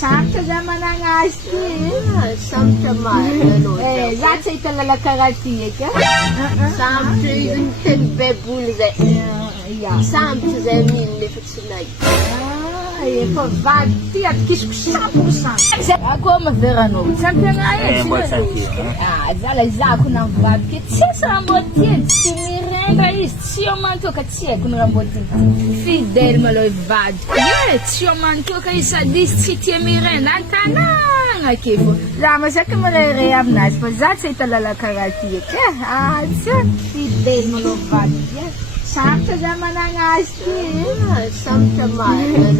Sampy za manana azy ty. Sampy marina Za tsy ahita lala karaha ty eky. Sampy io ny teny baiboly zay. Sampy zay milina efa tsy nahita. Efa vady ty atokisiko 100%. Akoho maveranao. Sampy anahy zala izako navadika tsy sambotiny tsy mirendra izy tsy omantoka tsy haiko ny rambotiny fidèle malao vadiko tsy omantoka izy sady izy tsy tia mirendra antanagna ake fo za masaky mirere aminazy fa za tsy ahita lala karaha ty eky tsy fidèle malao vadiko sampy za manana azy ty. Sampy marina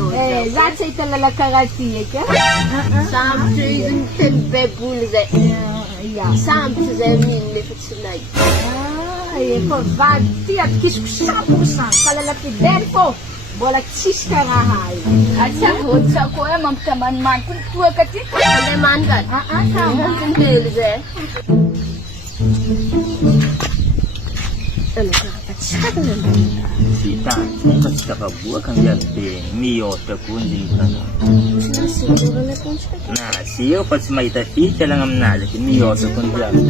za tsy ahita lala karaha ty eky. Sampy io ny teny baiboly zay. Sampy zay milina efa tsy nahita. Efa vady ty atokisiko 100% fa lala fidèle fô mbola tsisy karaha io. Atsako hoe mampitamanimaniko ny toaka ty. Ilay mandany. Tembely zay. Sita, tsy tafaboaka miady mihoatra koa ny na sy eo fa tsy mahita fika lang aminazy mihoatra koa ny viady.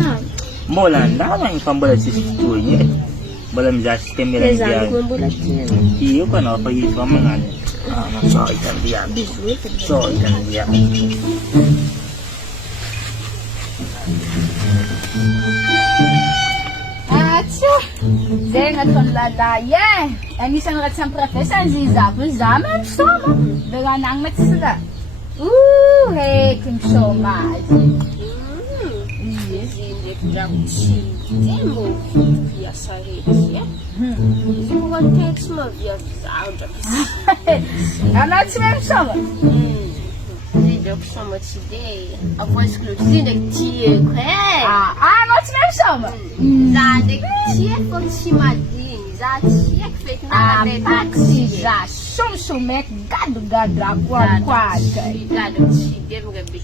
Mbola andala fa mbola tsisy fotoa igny mbola mizaha système iray viady. Io ka anao fa izy fa magnano. Sao hitany viady. Sao hitany viady. Zay nataony lalahy anisany raha tsy ampirafesany zizako za misoma vera anagnana tsy sila heky misoma azy Izy ndraiky drako tsy dia mbô viasa rehetra izy moa tena tsy mahaviavizahatra anao tsy mahay misoma ndraiky soma tsy dia avoisiko loatra izy ndraiky tieko anao tsy mahay misoma za ndraiky tieko fa tsy madigny za tieko fety ampaky za somosomeky gadogado akoakoaka gado tsy dia magabe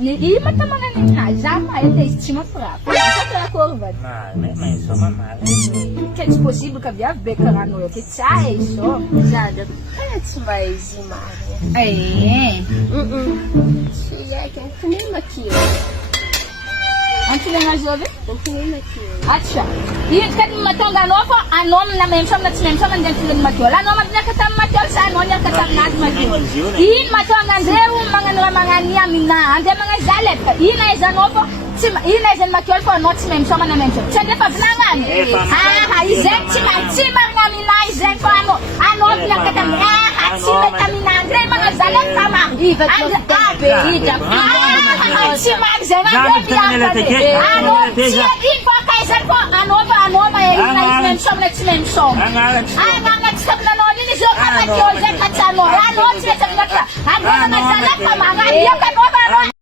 ino matamana ninazy za mahita izy tsy mampirafy sakarakory vady Mahay soma mahay. que tsy possible ka viavy be karaha anao eky tsy ahay isoma za ndraiky tena tsy mahay izy marina tsy haiko antonay makiro antonay azy avy antonay makiro acha ino kany mahatonga anao fa anao namahay misoma na tsy mahay misoma andeha antonany makiro anao niaraka tamin'ny makiro sa anao niaraka taminazy makiro ino mahatonga andreo magnano raha magnano aminahy andeha magnazalepaka ino aizanao fa ino aizany makiro fa anao tsy mahay misoma na mahay misoma tsy andefa vinagnany izay tsy marina aminahy izay fa anao niaraka taminahy tsy mety aminahy andrey magnazalepaka tsy mamy zay anao ino fa kaizany fa anao mahay ino misoma na tsy mahay misoma agnaty taminanao iny izy eo ka makiro zay ka tsy anao tsy mety aminaka anao magnazalepaka magnano io ka anao